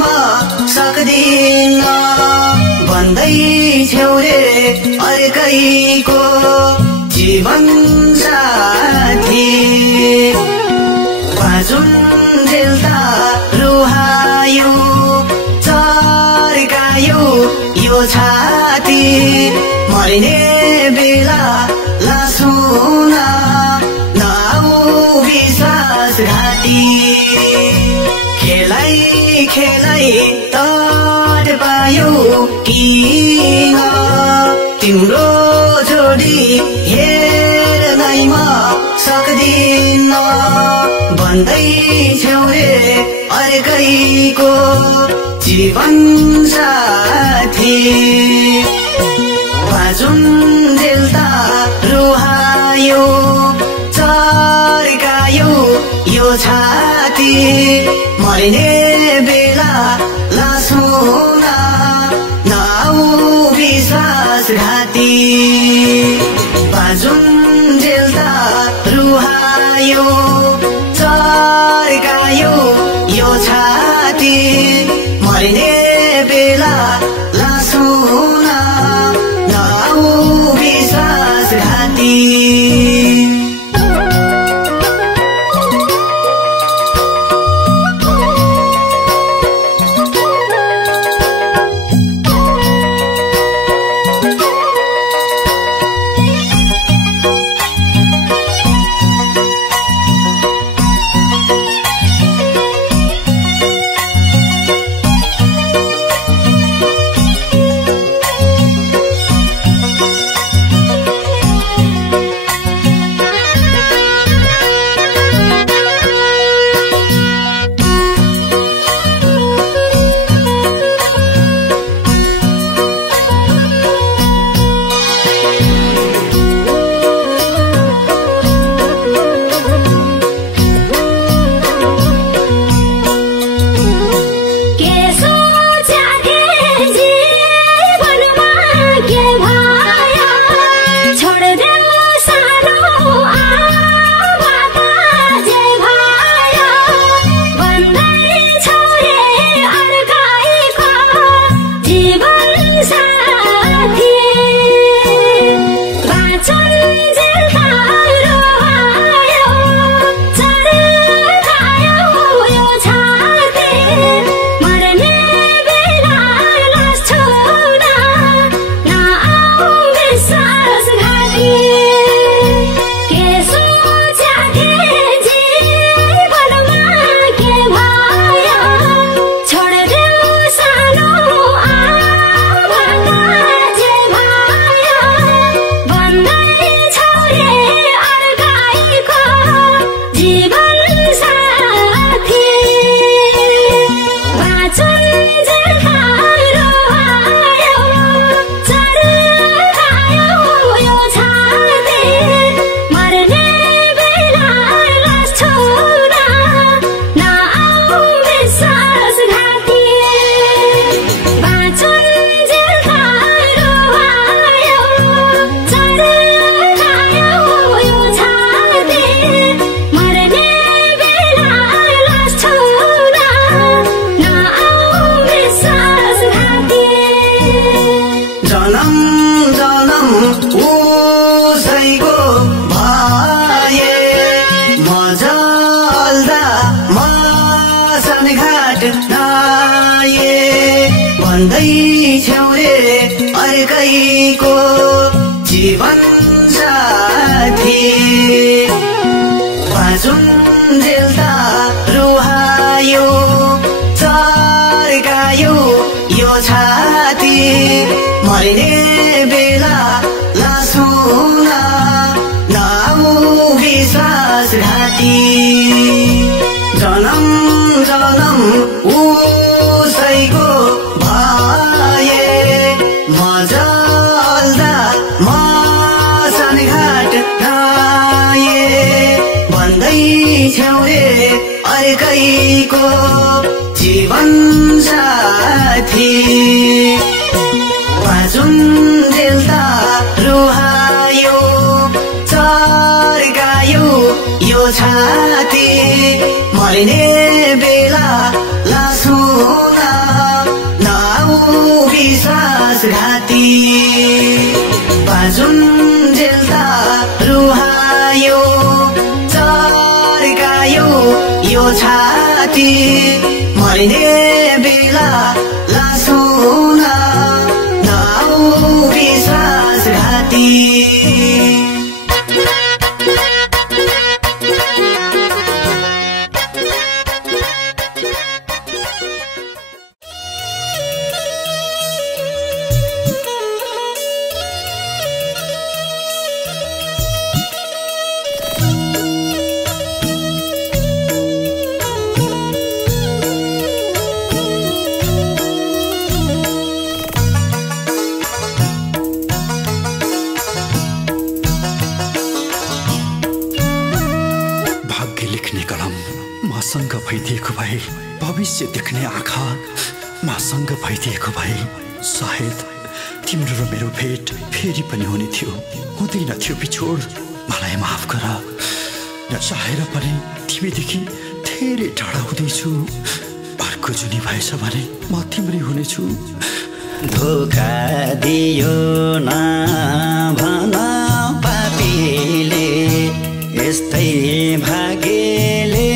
म सक्दिन भन्दै छेउ रे अर्कैको जीवन साथी बाँचुन्जेल त रुहायो चर्कायो यो छाती मर्ने बेला लासुन नआऊ विश्वासघाती खेलै तड पायो किन तिम्रो जोडी हेर्नै म सक्दिन भन्दै छेउ रे अर्कैको जीवन साथी बाँचुन्जेल त रुहायो चर्कायो यो छाती मर्ने बेला लासुन नआऊ विश्वासघाती बाँचुन्जेल त रुहायो चर्कायो यो छाती मर्ने बेला लासुन नआऊ विश्वासघाती भन्दै छेउ रे अर्कैको जीवन साथी बाँचुन्जेल त रुहायो चर्कायो यो छाती मर्ने बेला लासुन नआऊ विश्वासघाती जनम जनम उसैको भए म जल्दा मसानघाट गए भन्दै छेउ रे अर्कैको जीवन साथी बाँचुन्जेल त रुहायो चर्कायो यो छाती मर्ने बेला लासुन विश्वासघाती बाजुन जेल्दा रुहायो चर्कायो यो छाती मर्ने बेला लासोन नआऊ विश्वासघाती मासँग भइदिएको भए भविष्य देख्ने आँखा मासँग भइदिएको भए सायद तिम्रो र मेरो भेट फेरि पनि हुने थियो हुँदैन थियो बिछोड मलाई माफ गर नचाहेर पनि तिमीदेखि धेरै टाढा हुँदैछु अर्को जुनी भएछ भने म तिम्रै हुनेछु धोका दियो न भन पापीले यस्तै भाग्यले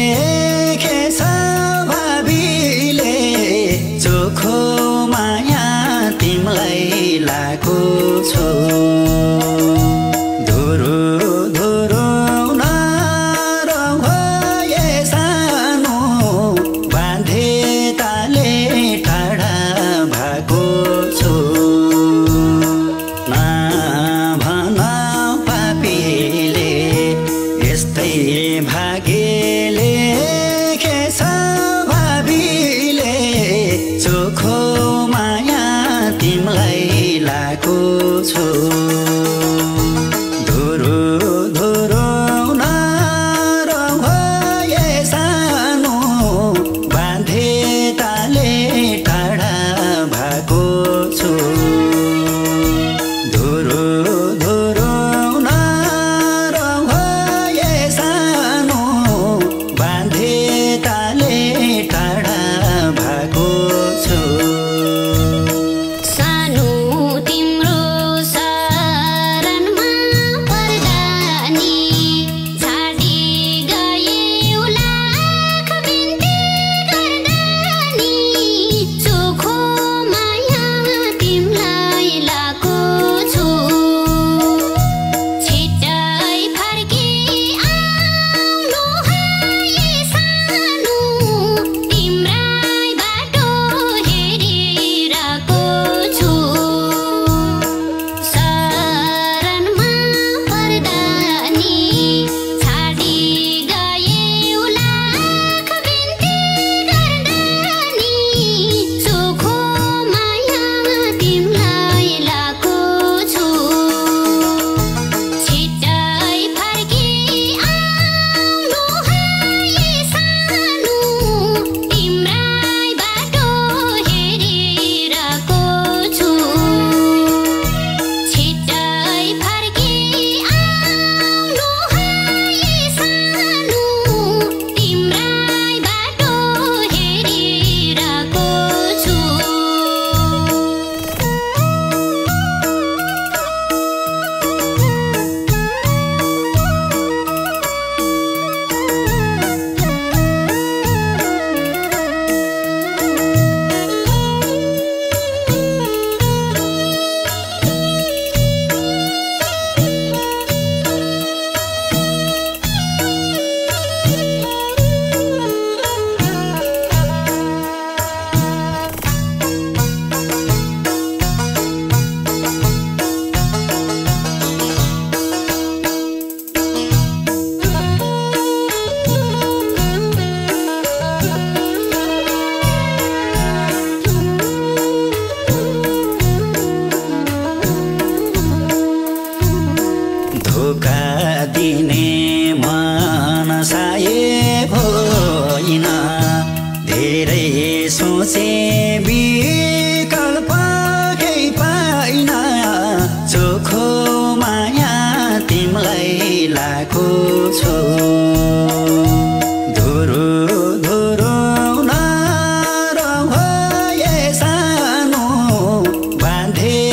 बाँधे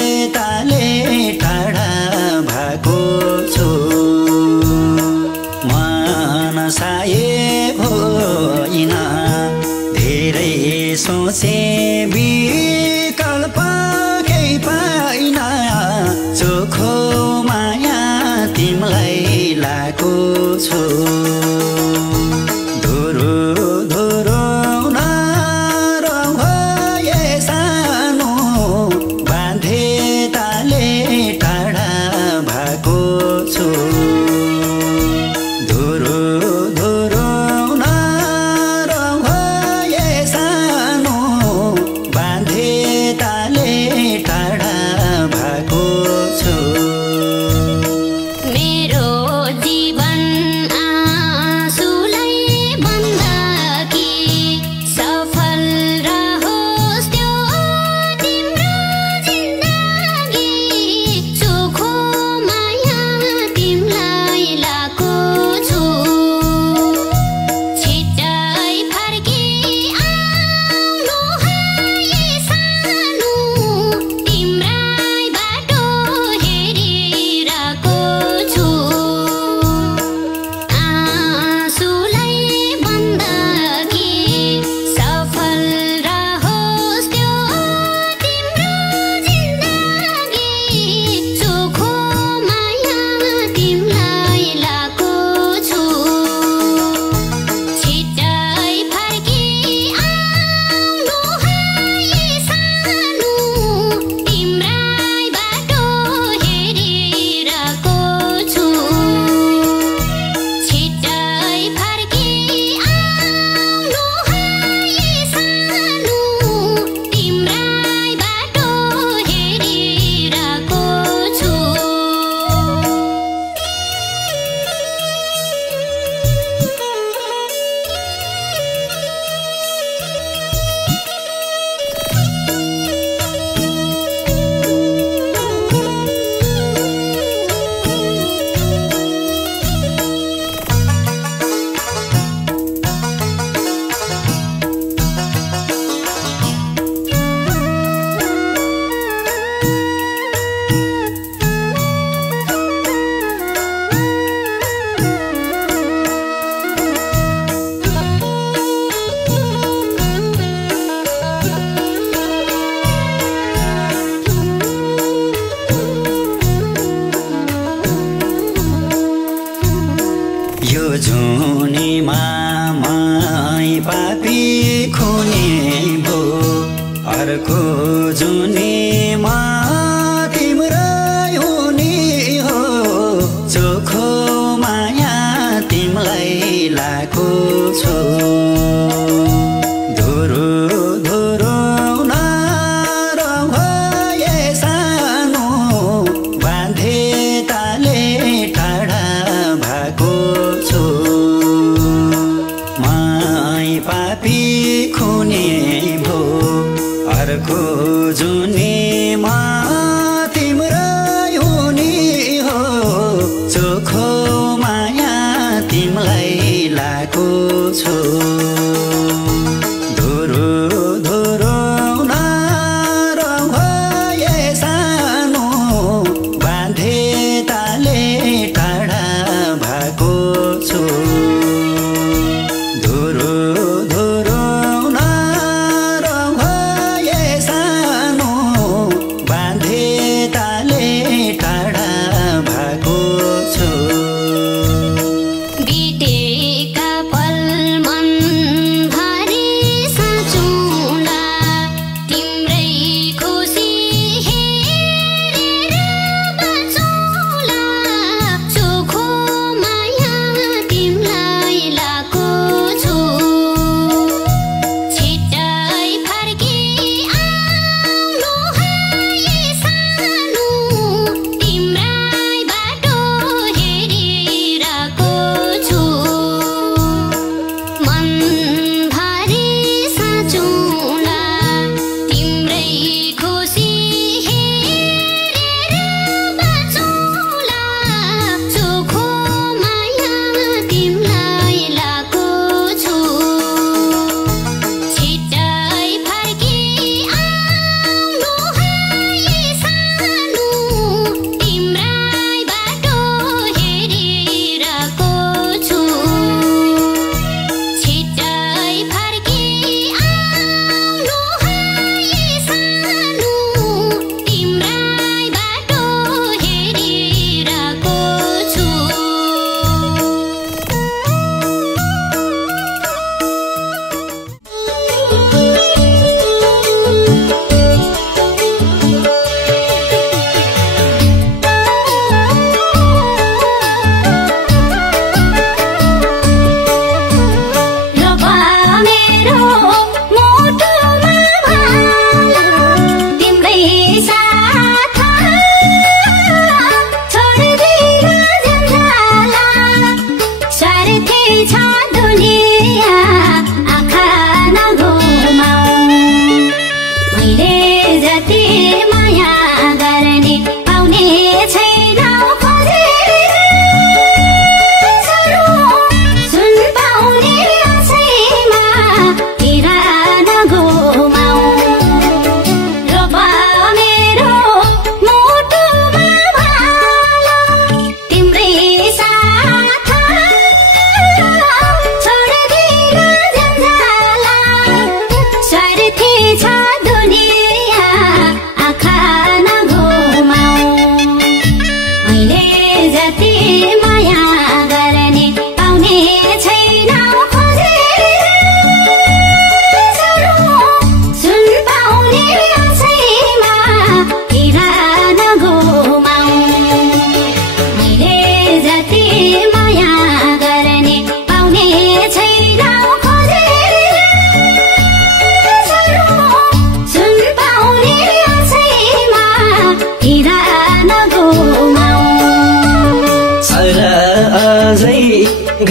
सोचे विकल्प केही पाइन चोखो माया तिमीलाई लाको छु धुरो धुरो नरहे सानो बाँधे ताले टाढा भएको छु धुरो धुरो नरहे सानो बाँधे ताले टाढा भएको छु मेरो जीवन आँसुलाई बन्दकी सफल रहोस् त्यो तिम्रो जिन्दगी चोखो माया तिमीलाई लाको छु छिट्टै फर्की आउनु है सानो तिम्रै बाटो हेरिरहेको छु आँसुलाई बन्दकी सफल रहोस् त्यो तिम्रो जिन्दगी चोखो माया तिमीलाई लाको छु छिट्टै फर्की आउनु है सानो तिम्रै बाटो हेरिरहेको छु छिट्टै फर्की आउनु है सानो तिम्रै बाटो हेरिरहेको छु यो जुनीमा माई पापी खुनी भो अर्को जुनीमा तिम्रै हुने हो चोखो माया तिमीलाई लाको छु धुरो धुरो नरहे सानो बाँधे ताले टाढा भएको छु माई पापी खुनी भो अर्को जुनीमा तिम्रै हुने हो चोखो माया तिमीलाई लाको छु धुरो धुरो नरहे सानो बाँधे ताले टाढा भएको छु धुरो धुरो नरहे सानो बाँधे ताले टाढा भएको छु बितेका पल मन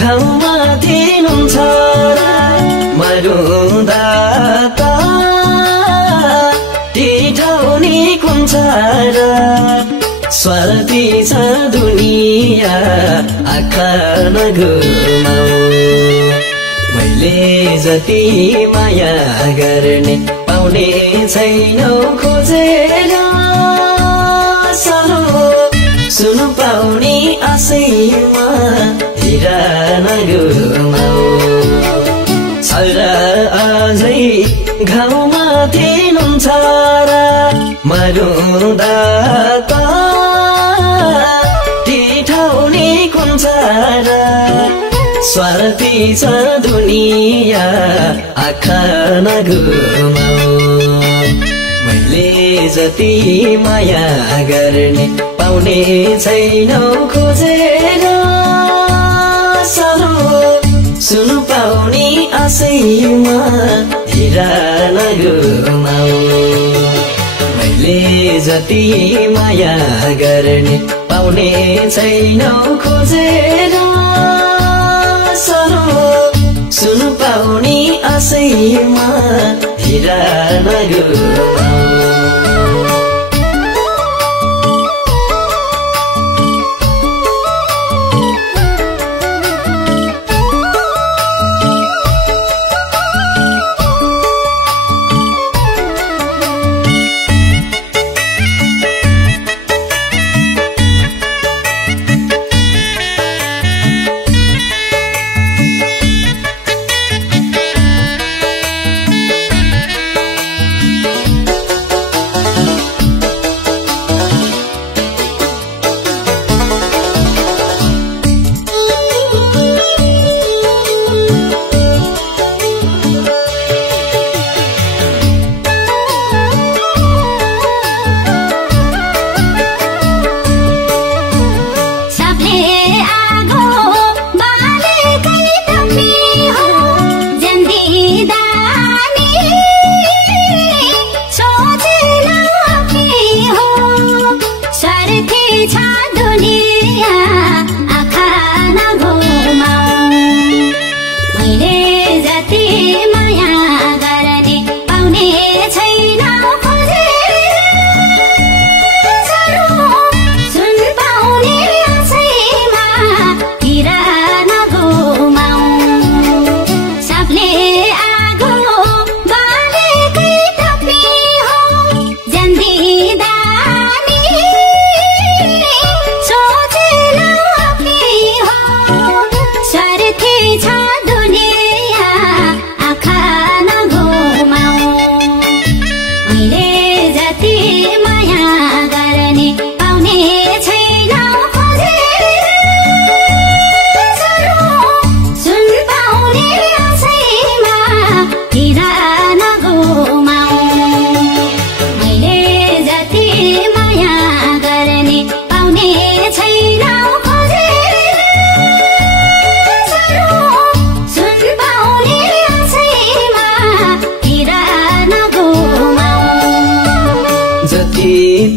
घाउमा थिनुहुन्छ मरुदा त टिठाउने कुन छ र स्वार्थी छ दुनिया आँखा नघुमाऊ मैले जति माया गर्ने पाउने छैनौ खोजेर सानो सुन पाउने आशैमा हिरा नघुमाऊ छ अझै घाउमा थिनुहुन्छ र मरुदा त टिठाउने कुन छ र स्वार्थी छ दुनिया आँखा नघुमाऊ मैले जति माया गर्ने पाउने छैनौ खोजेर सानो सुन पाउने आशैमा हिरा नघुमाऊ मैले जति माया गर्ने पाउने छैनौ खोजेर सानो सुन पाउने आशैमा हिरा नघुमाऊ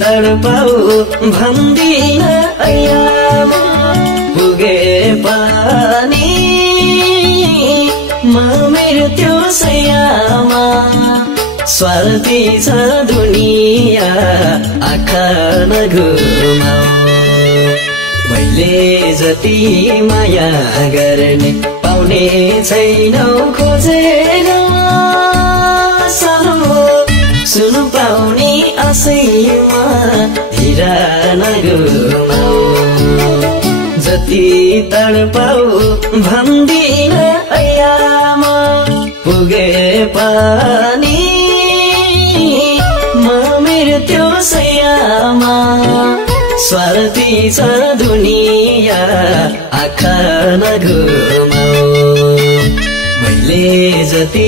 तडपाऊ भन्दिन ऐयामा पुगे पानी म मेरो त्यो सयामा स्वार्थी छ दुनिया आँखा नघुमाऊ मैले जति माया गर्ने पाउने छैनौ खोजेर सानो सुन पाउने आशैमा हिरा नघुमाऊ जति तडपाऊ भन्दिन ऐयामा पुगे पानी म मेरो त्यो सयामा स्वार्थी छ दुनिया आँखा नघुमाऊ मैले जति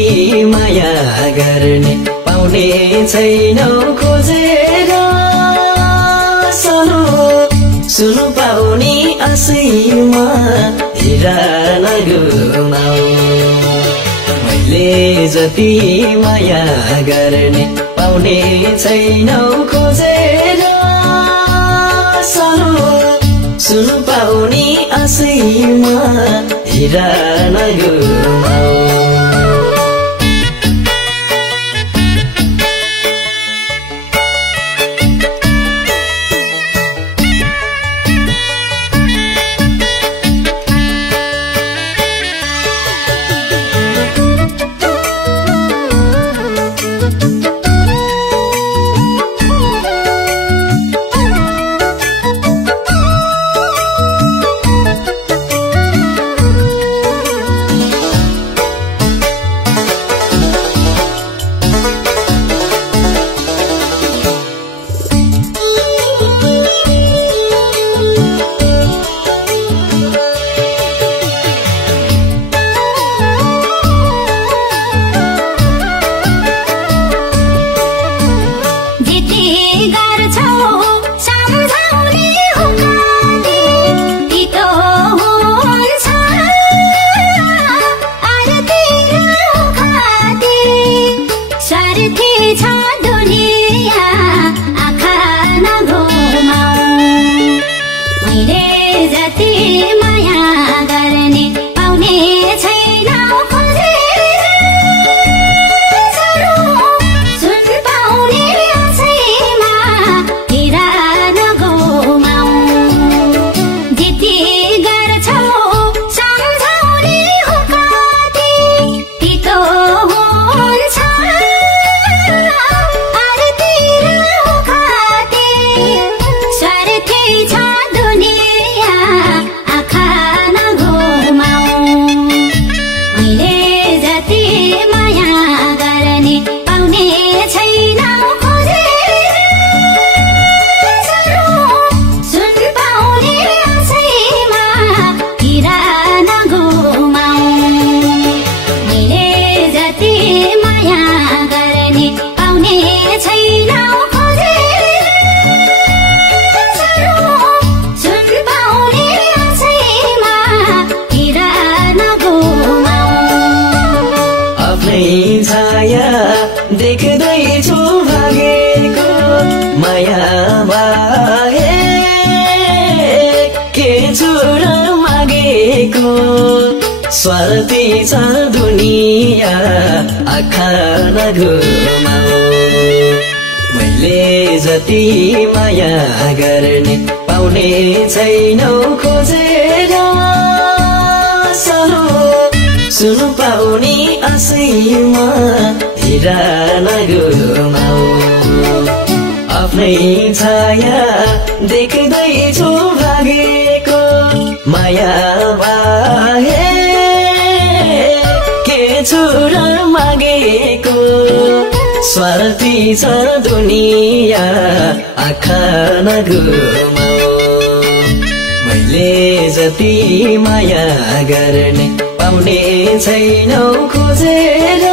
माया गर्ने पाउने छैनौ खोजेर सानो सुन पाउने आशैमा हिरा नघुमाऊ मैले जति माया गर्ने पाउने छैनौ खोजेर सानो सुन पाउने आशैमा हिरा नगुमाऊ देख्दैछु भागेको माया बाहे के छोड मागेको स्वार्थी छ दुनिया आँखा नघुमाऊ मैले जति माया गर्ने पाउने छैनौ खोजेर सुनु पाउने आशैमा हिरा नगुमाऊ आफ्नै छाया देख्दैछु भागेको माया बाहे के छोड मागेको स्वार्थी छ दुनिया आँखा नगुमाऊ मैले जति माया गर्ने पाउने छैनौ खोजेर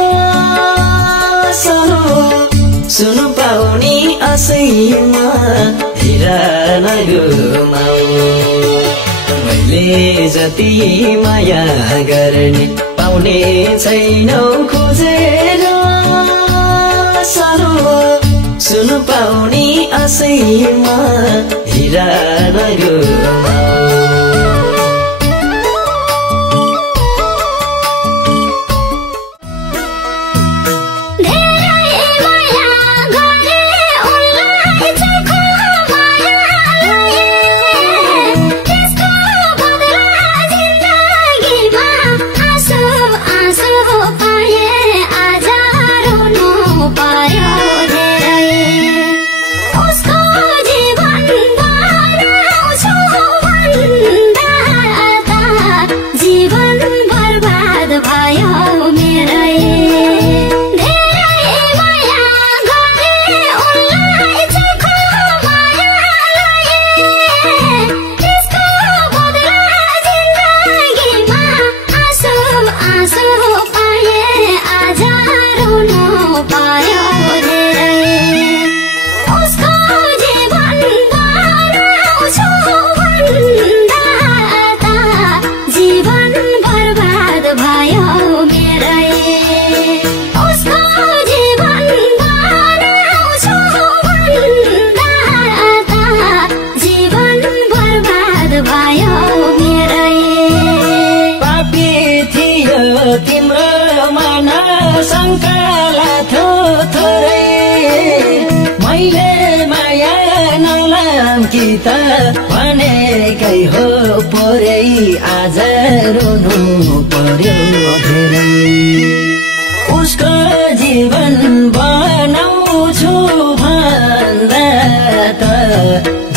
सुनु पाउने आशैमा हिरा नगुमाऊ मैले जति माया गर्ने पाउने छैनौ खोजेर सुनु पाउने आशैमा हिरा नगुमाऊ उसको जीवन बनाउँछु मैले माया नलाम कि त भनेकै हो पुरै आज रुनु पर्यो धेरै उसको जीवन बनाउँछु भन्दा त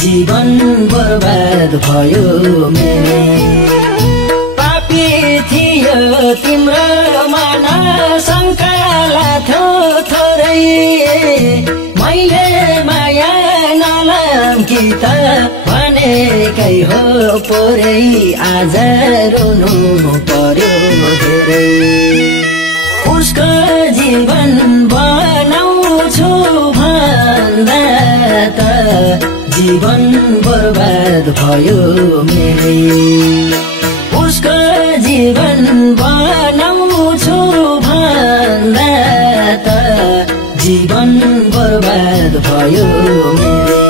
जीवन बर्बाद भयो मेरो पापी थियो तिम्रो मन शङ्काला थोरै मैले माया नलाम कि त भनेकै हो पुरै आज रुनु पर्यो धेरै उसको जीवन बनाउँछु भन्दा त जीवन बर्बाद भयो मेरो उसको जीवन बनाउँछु भन्दा त जीवन बर्बाद भयो मेरो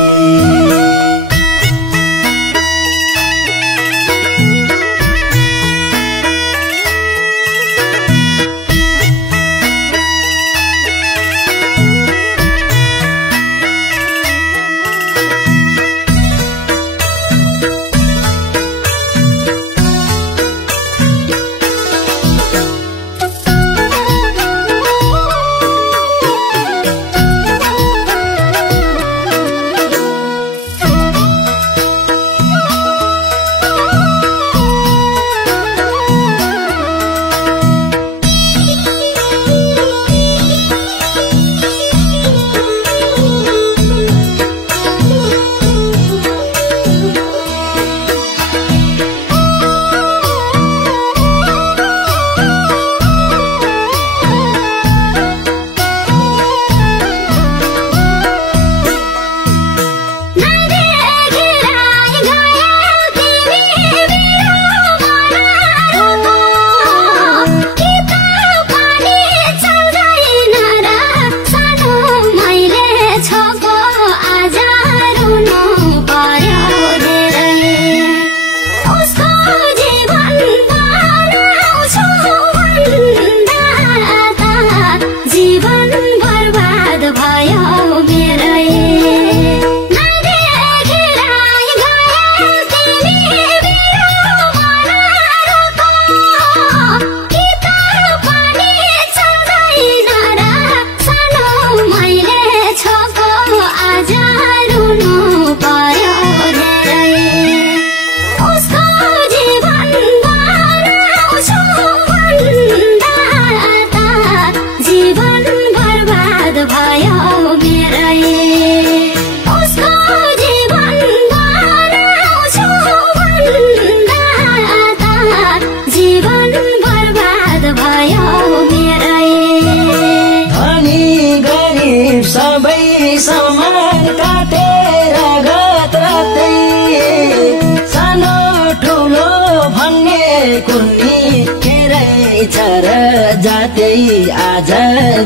जातै आज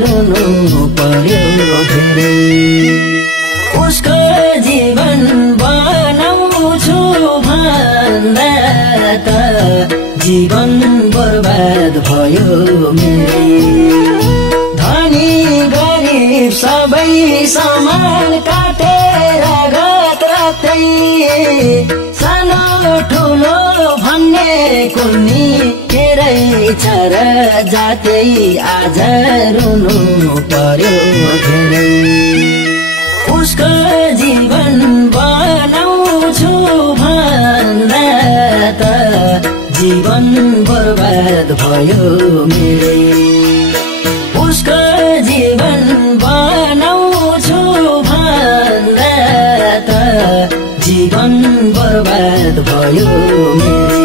रुनु पर्यो धेरै उसको जीवन बनाउँछु भन्दा त जीवन बर्बाद भयो मेरो धनी गरिब सबै समान काटेर गत्रतै सानो ठुलो भन्ने कुन्नी छ र जातै आज रुनु पर्यो धेरै उसको जीवन बनाउँछु भन्दा त जीवन बर्बाद भयो मेरो उसको जीवन बनाउँछु भन्दा त जीवन बर्बाद भयो मेरो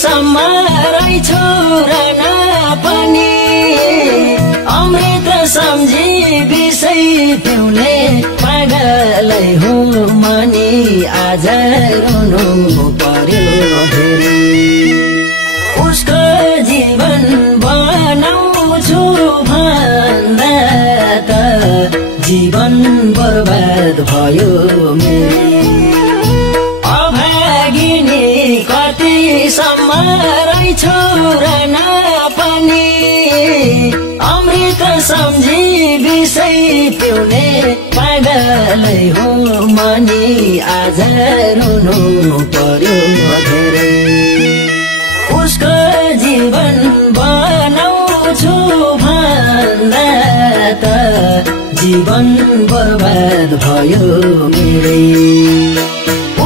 कतिसम्म रहेछु र पनि अमृत सम्झी विषय पिउने पागलै हुँ मनी आज रुनु पर्यो धेरै उसको जीवन बनाउँछु भन्दा त जीवन बर्बाद भयो मेरो अभागिनी कतिसम्म रहेछु र पनि अमृत सम्झी विषय पिउने पागलै हुँ मनी आज रुनु पर्यो धेरै उसको जीवन बनाउँछु भन्दा त जीवन बर्बाद भयो मेरै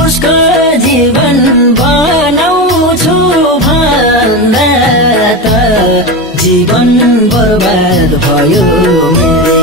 उसको जीवन बनाउँछु भन्दा त जीवन बर्बाद भयो मेरै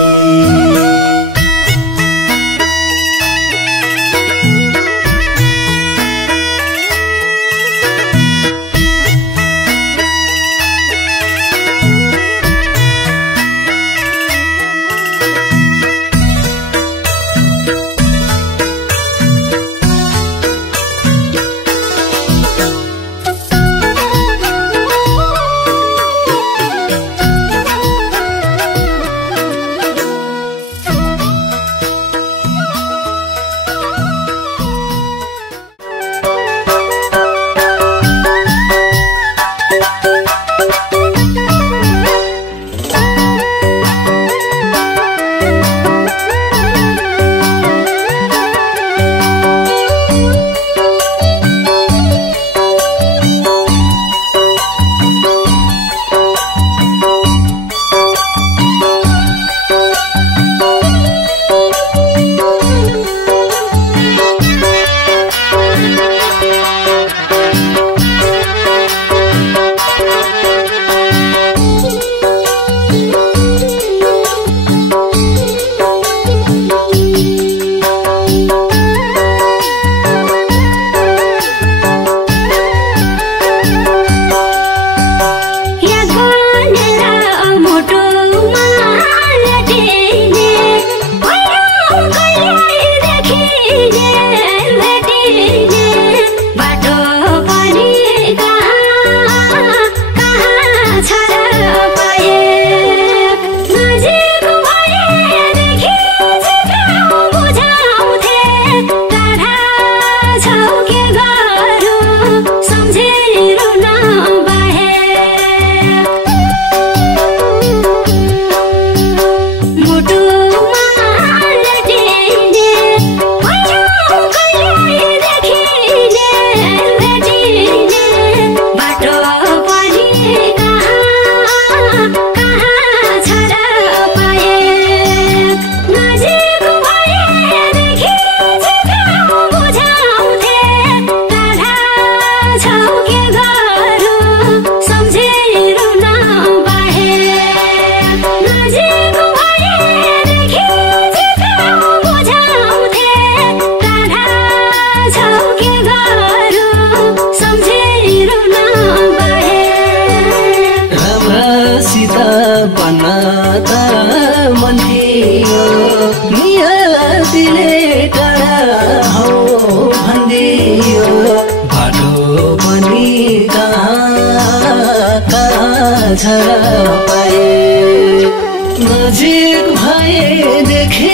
नजिक भएदेखि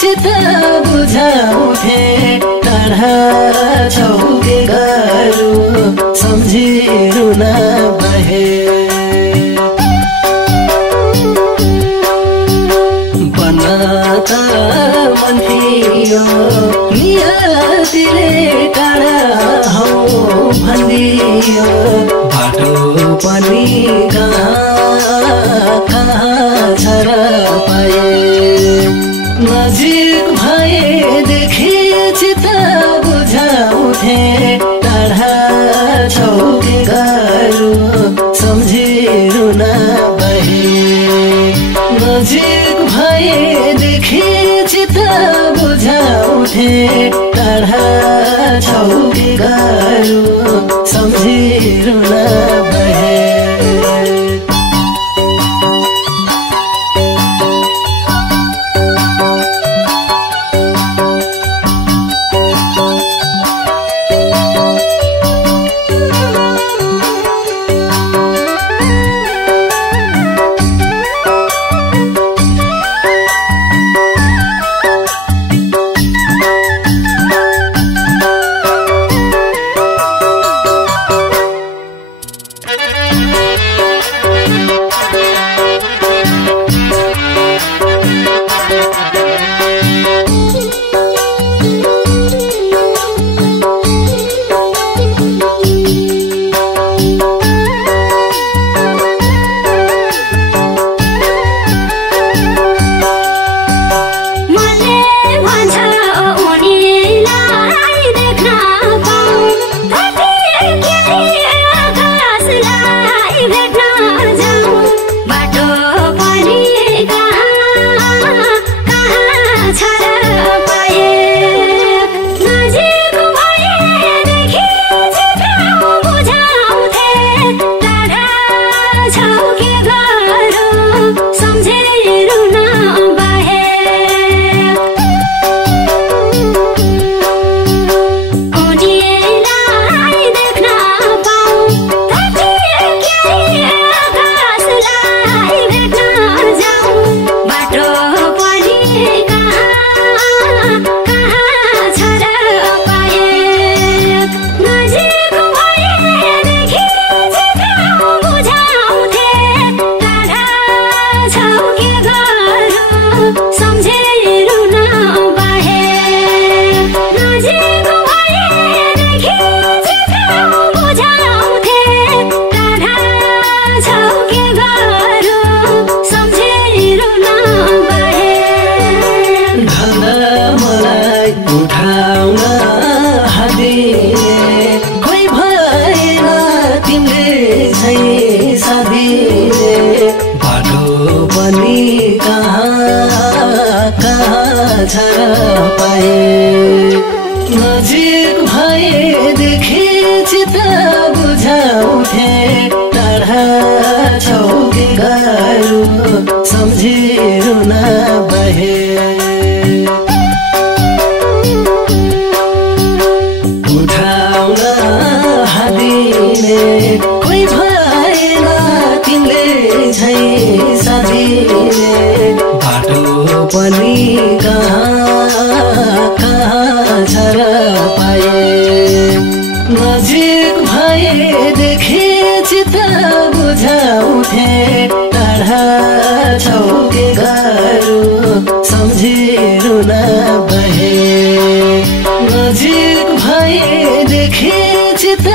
चित्त बुझाउँथे टाढा छौ के गरौँ सम्झिरु नभए बनाता मन थियो नियतिले टाढा हौ भनिदियो बाटो पनि कहाँ छ र पाए नजिक भएदेखि चित्त बुझाउँथे टाढा छौ के गरौँ सम्झिरु नभए नजिक भएदेखि चित्त बुझाउँथे टाढा छौ के गरौँ सम्झिरुन बहे नजिक भएदेखि चित्त बुझाउँथे टाढा छौ के गरौँ सम्झिरुन बहे उठाउन हादिने कोही भएन तिमीले झै सादिने बाटो पनि कहाँ छ र पाए नजिक भएदेखि चित्त बुझाउँथे टाढा छौ के गरौँ सम्झिरुन बहे नजिक भएदेखि चित्त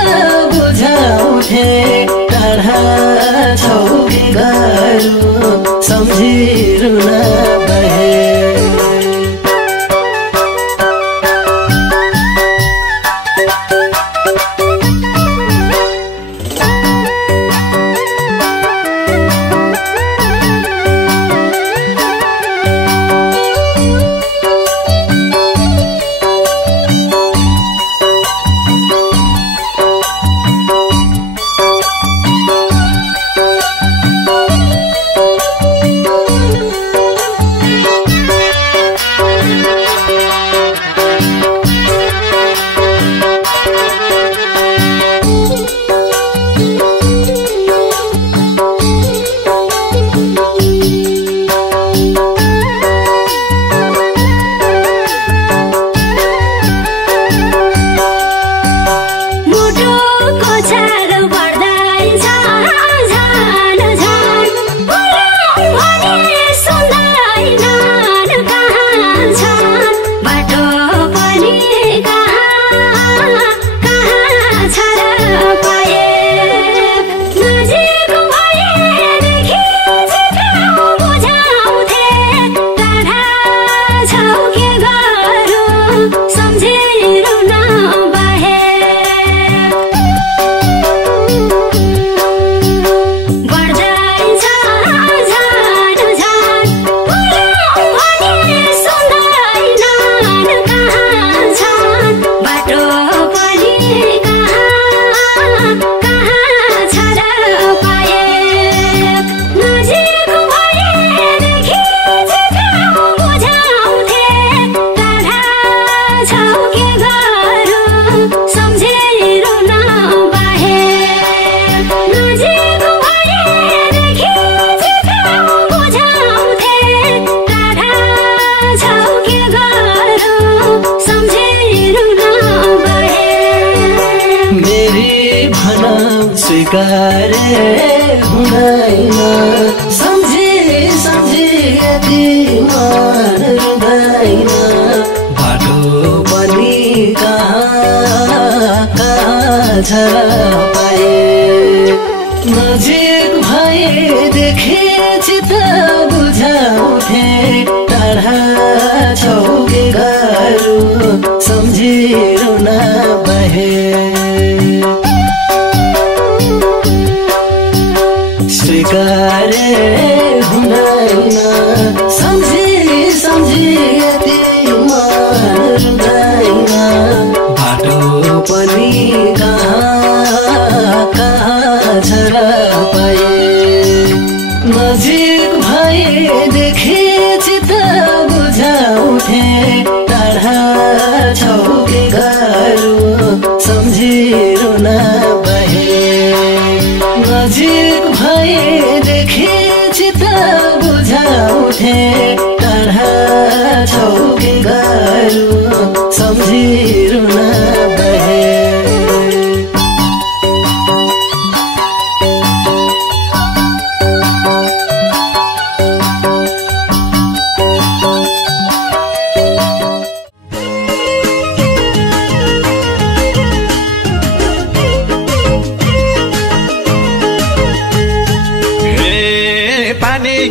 बुझाउँथे टाढा छौ के गरौँ सम्झिरुन बहे स्वीकारे हुँदैन सम्झी सम्झी यति मन रुँदैन बाटो पनि कहाँ कहाँ छ पाए नजिक भएदेखि चित्त बुझाउँथे टाढा छौ के गाह्रो सम्झिरु नभए स्वीकारे हुँदैन सम्झी सम्झी यति मन रुँदैन बाटो पनि कहाँ कहाँ छ पाए नजिक भएदेखि चित्त बुझाउँथे टाढा छौ के गाह्रो सम्झिरु नभए नजिक भएदेखि चित्त बुझाउँथे टाढा छौ के गाह्रो सम्झिरु नभए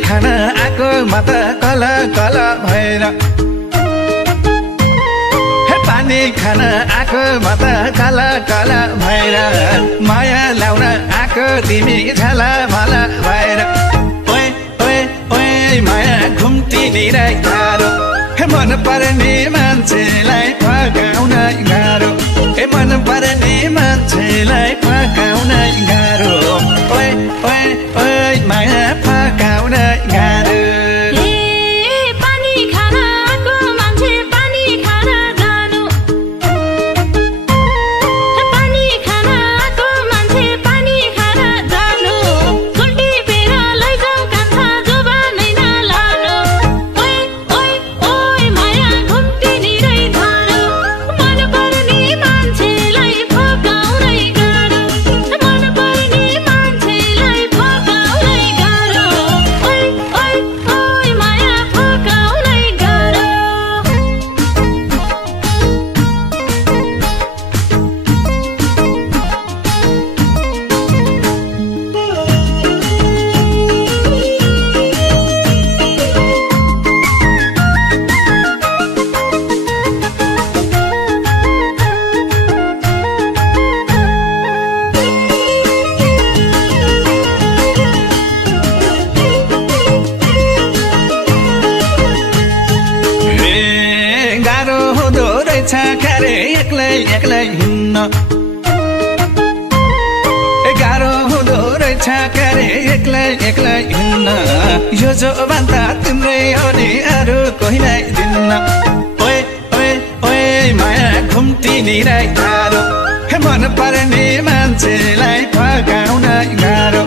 खाना आको माता कला कला भएर पानी खाना आको माता कला कला भएर माया लाउन आको तिमी झला भला भएर ओए ओए ओए माया घुम्ती निराई गाह्रो मन पर्ने मान्छेलाई फकाउन गाह्रो मन पर्ने मान्छेलाई फकाउन गाह्रो ओए ओए ओए माया फकाउन गाह्रो एक्लै हिँड्न गाह्रो हुँदो रहेछ क्यारे एक्लै एक्लै हिँड्न यो जो भन्दा तिम्रै हो नि अरू कोहीलाई दिन्न ओए ओए ओए माया घुम्ती निराई गाह्रो मन पर्ने मान्छेलाई फकाउन गाह्रो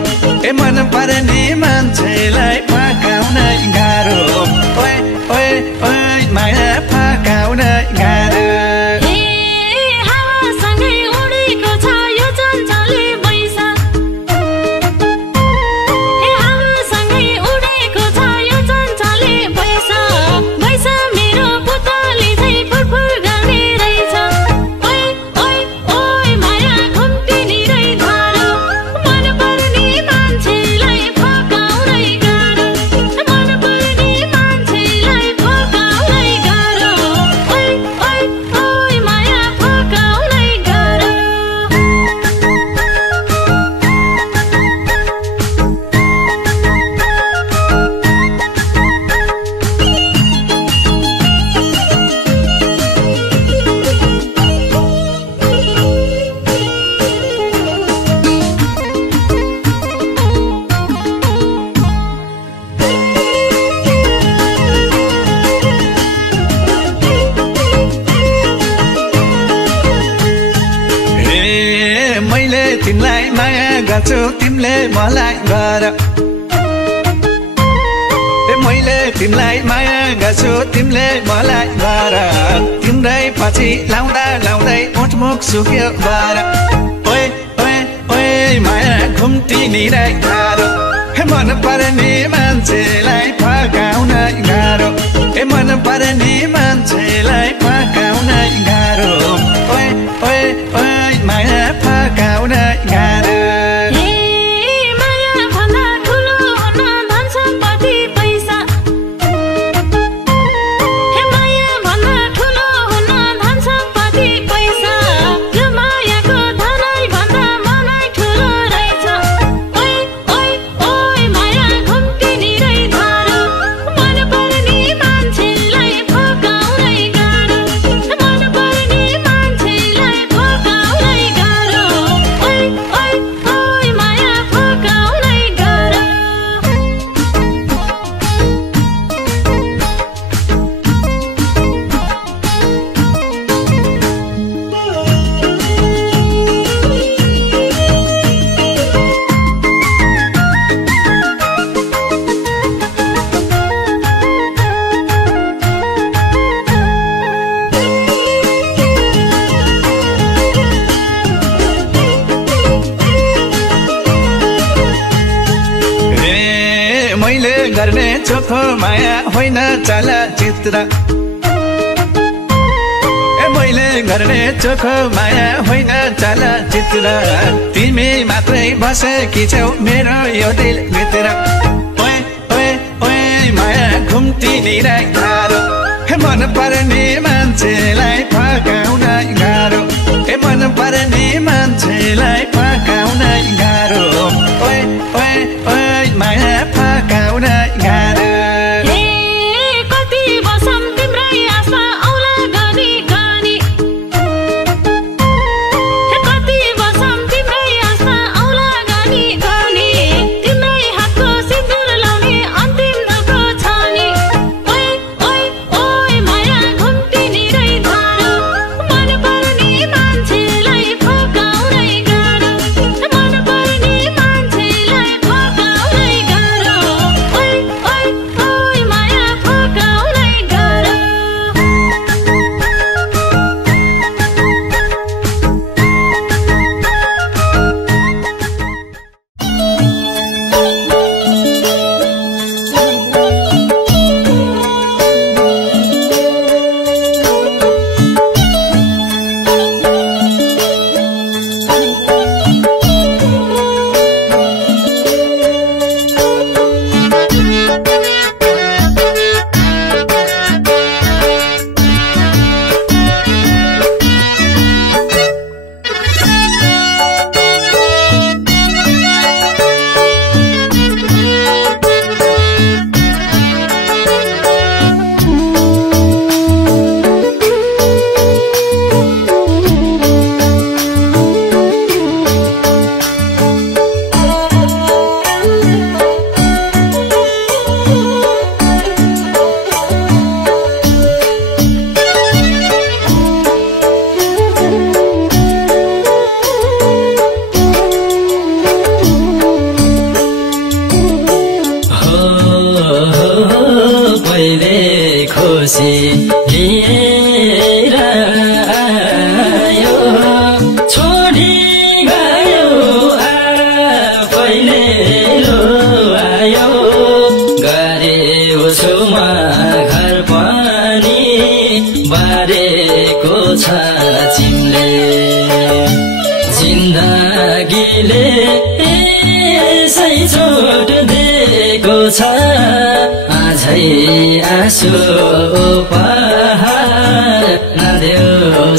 मन पर्ने मान्छेलाई फकाउन गाह्रो ओए ओए ओए माया फकाउन गाह्रो तिमीलाई माया गर्छु तिमीले मलाई गर मैले तिमीलाई माया गर्छु तिमीले मलाई गर तिम्रै पछि लाउँदा लाउँदै ओठमुख सुक्यो बर ओए ओए ओए माया घुम्ती निराई गाह्रो मन पर्ने मान्छेलाई फकाउन गाह्रो मन पर्ने मान्छेलाई फकाउन गाह्रो ओए ओए ओए माया फकाउन गाह्रो गर्ने चोखो माया होइन चलचित्र मैले गर्ने चोखो माया होइन चलचित्र तिमी मात्रै बसेकी छौ मेरो यो दिलभित्र ओए ओए ओए माया घुम्ती निराई गाह्रो मन पर्ने मान्छेलाई फकाउन गाह्रो मन पर्ने मान्छेलाई फकाउन गाह्रो ओए ओए ओए माया फकाउन गाह्रो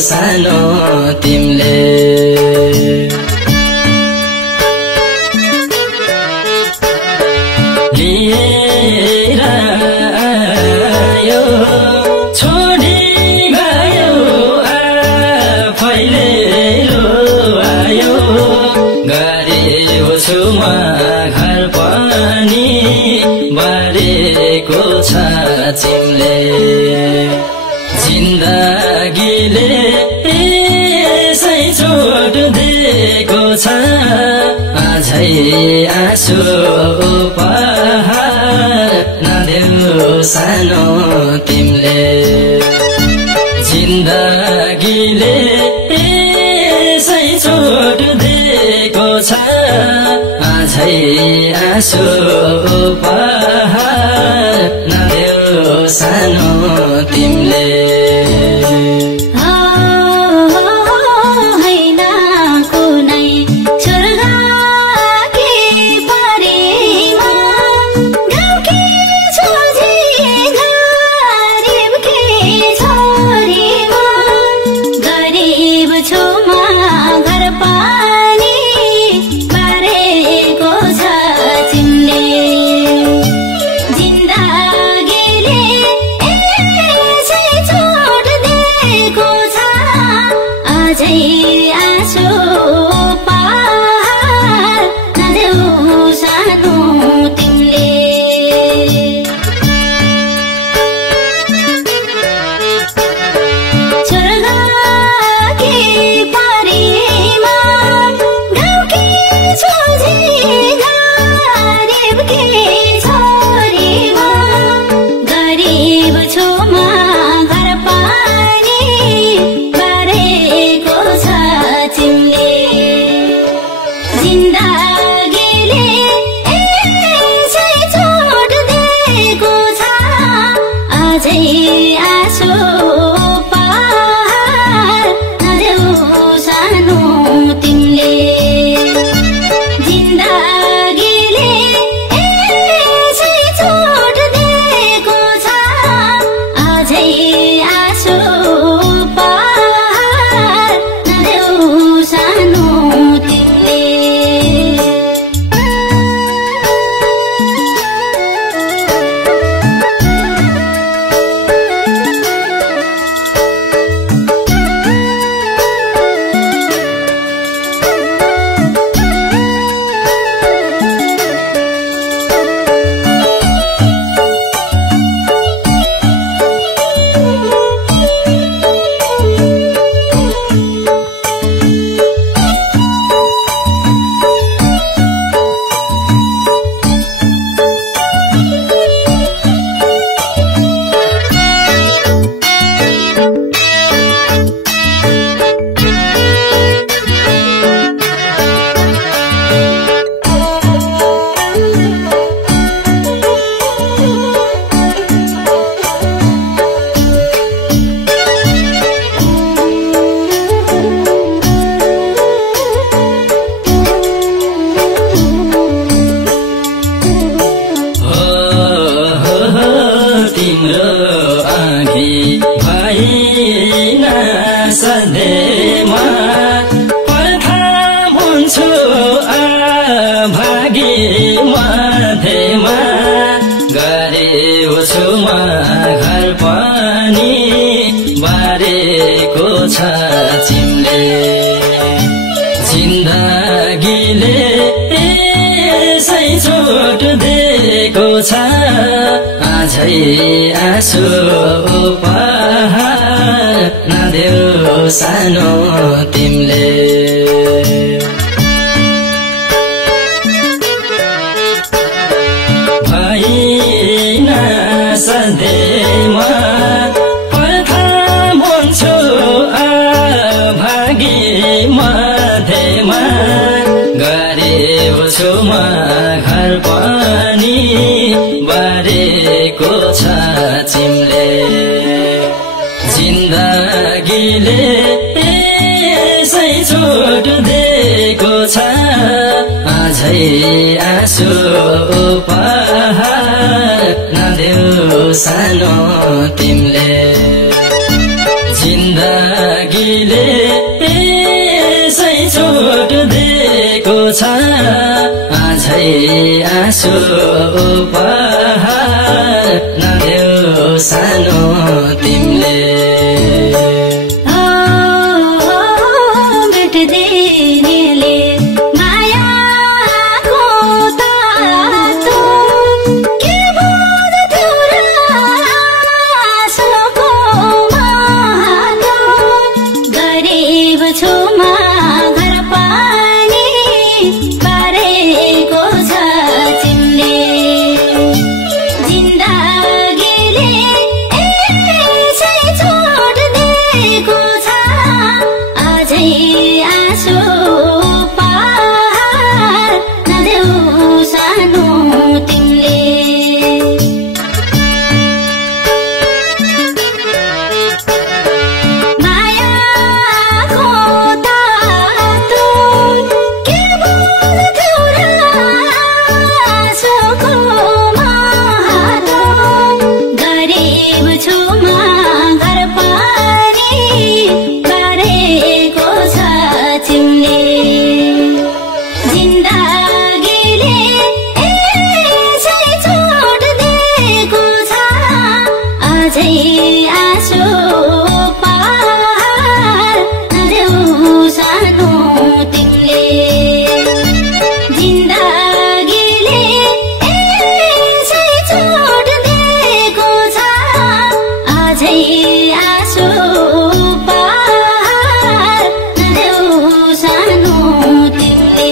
सानो तिमले लिएर आयो छोडी गयो आफैले आयो गरेको छु म घर पनि बारेको छ तिमले जिन्दगीले यसै छोड दिएको छ आजै आँसु उपहार नदेऊ सानो तिमले जिन्दगीले यसै छोड दिएको छ आजै आँसु उपहार नदेऊ सानो तिमीले आँसु उपहार नदेऊ सानो तिमीले भइन सधैँमा प्रथम हुन्छु अभागी मध्येमा गरिब छु म घर पनि बारेको छ तिमीले जिन्दगीले यसै छोड दिएको छ आजै आँसु उपहार नदेऊ सानो तिमीले जिन्दगीले यसै छोड दिएको छ आजै आँसु उपहार नदेऊ सानो तिमीले आँसु उपहार तिमीले जिन्दगीले यसै छोड दिएको छ अझै आँसु पार नदेऊ सानो तिमीले जिन्दगीले यसै छोड दिएको छ अझै आँसु पार नदेऊ सानो तिमीले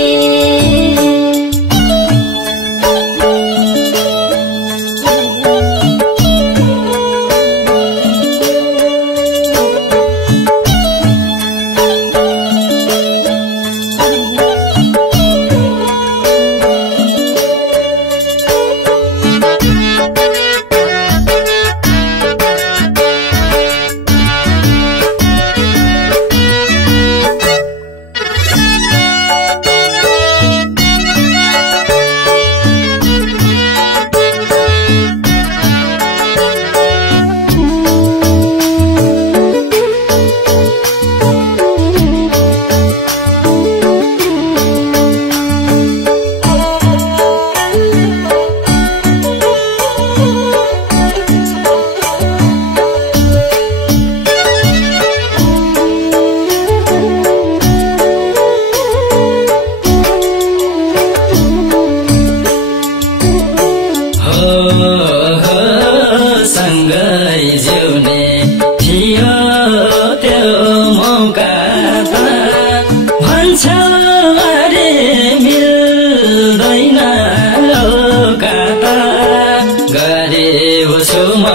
सँगै जिउने थियो त्यो मौका त भन्छ अरे मिल्दैन लौका त गरेको छु म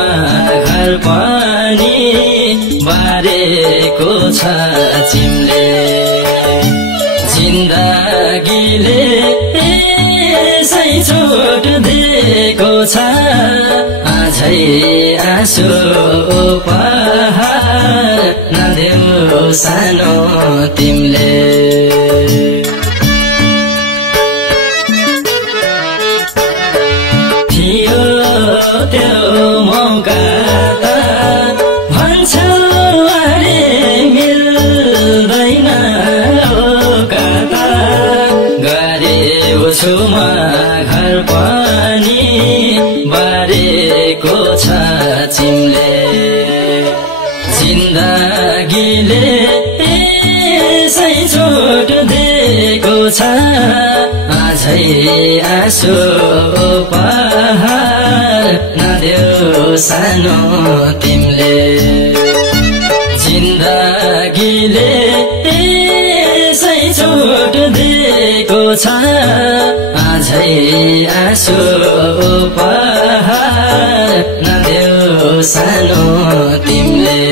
घर पनि बारेको छ तिमीले जिन्दगीले यसै छोड दिएको छ अझै आँसु उपहार नदेऊ सानो तिमीले थियो त्यो मौका त भन्छ अरे मिल्दैन लौका त गरेको छु म घर पनि बारेको छ तिमीले जिन्दगीले यसै छोड दिएको छ अझै आँसु उपहार नदेऊ सानो तिमीले जिन्दगीले यसै छोड दिएको छ अझै आँसु उपहार नदेऊ सानो तिमीले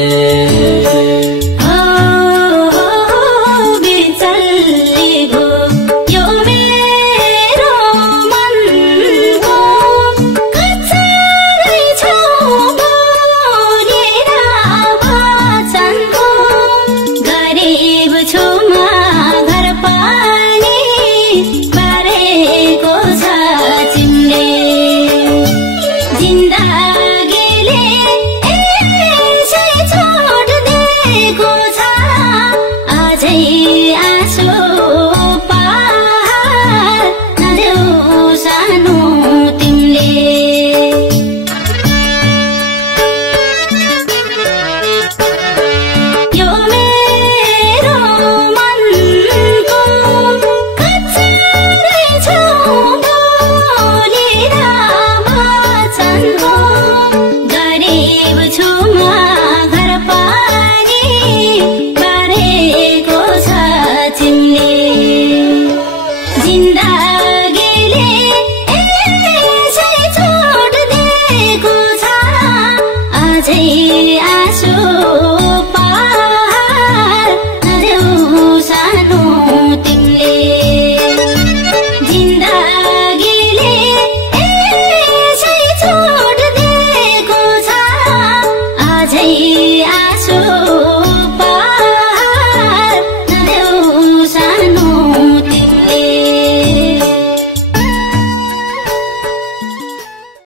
आँसु पार नदेऊ सानो